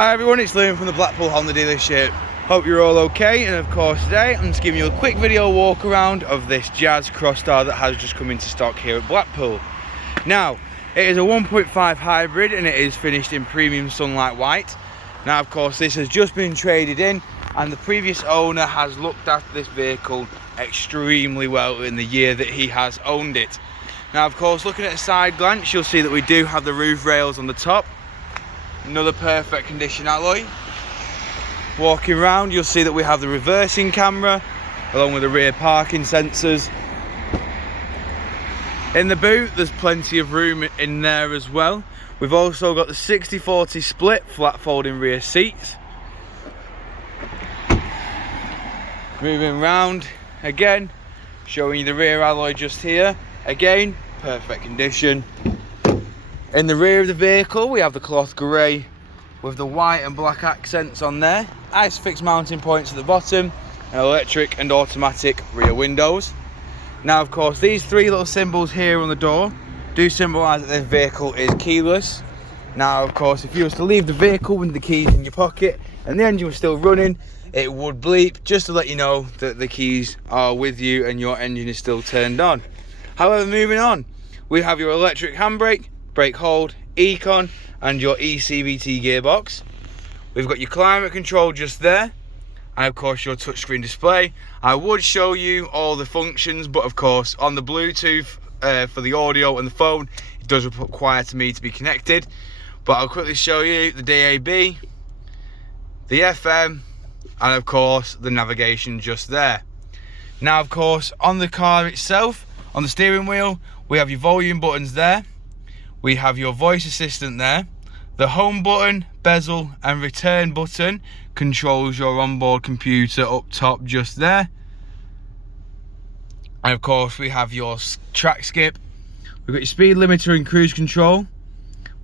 Hi everyone, it's Lytham from the Blackpool Honda dealership. Hope you're all okay, and of course today I'm just giving you a quick video walk around of this Jazz Crosstar that has just come into stock here at Blackpool. Now, it is a 1.5 hybrid and it is finished in premium sunlight white. Now of course this has just been traded in, and the previous owner has looked after this vehicle extremely well in the year that he has owned it. Now of course, looking at a side glance, you'll see that we do have the roof rails on the top. Another perfect condition alloy. Walking around, you'll see that we have the reversing camera along with the rear parking sensors. In the boot there's plenty of room in there as well. We've also got the 60/40 split flat folding rear seats. Moving round again, showing you the rear alloy just here. Again, perfect condition. In the rear of the vehicle we have the cloth grey with the white and black accents on there. Isofix mounting points at the bottom, and electric and automatic rear windows. Now of course these three little symbols here on the door do symbolise that this vehicle is keyless. Now of course, if you was to leave the vehicle with the keys in your pocket and the engine was still running, it would bleep just to let you know that the keys are with you and your engine is still turned on. However, moving on, we have your electric handbrake, brake hold, econ and your eCVT gearbox. We've got your climate control just there, and of course your touchscreen display. I would show you all the functions, but of course on the Bluetooth for the audio and the phone, it does require me to be connected. But I'll quickly show you the DAB, the FM, and of course the navigation just there. Now of course on the car itself, on the steering wheel, we have your volume buttons there. We have your voice assistant there. The home button, bezel and return button controls your onboard computer up top just there. And of course we have your track skip. We've got your speed limiter and cruise control.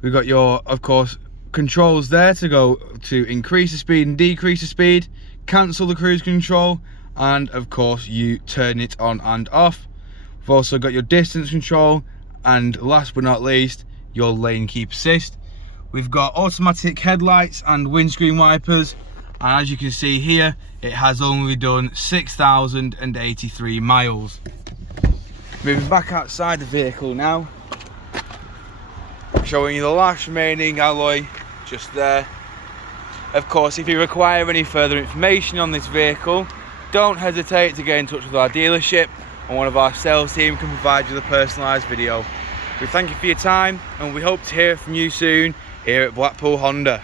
We've got your, of course, controls there to go to increase the speed and decrease the speed, cancel the cruise control, and of course you turn it on and off. We've also got your distance control, and last but not least, your lane keep assist. We've got automatic headlights and windscreen wipers, and as you can see here, it has only done 6,083 miles. Moving back outside the vehicle now, showing you the last remaining alloy just there. Of course, if you require any further information on this vehicle, don't hesitate to get in touch with our dealership, and one of our sales team can provide you with a personalised video. We thank you for your time, and we hope to hear from you soon here at Blackpool Honda.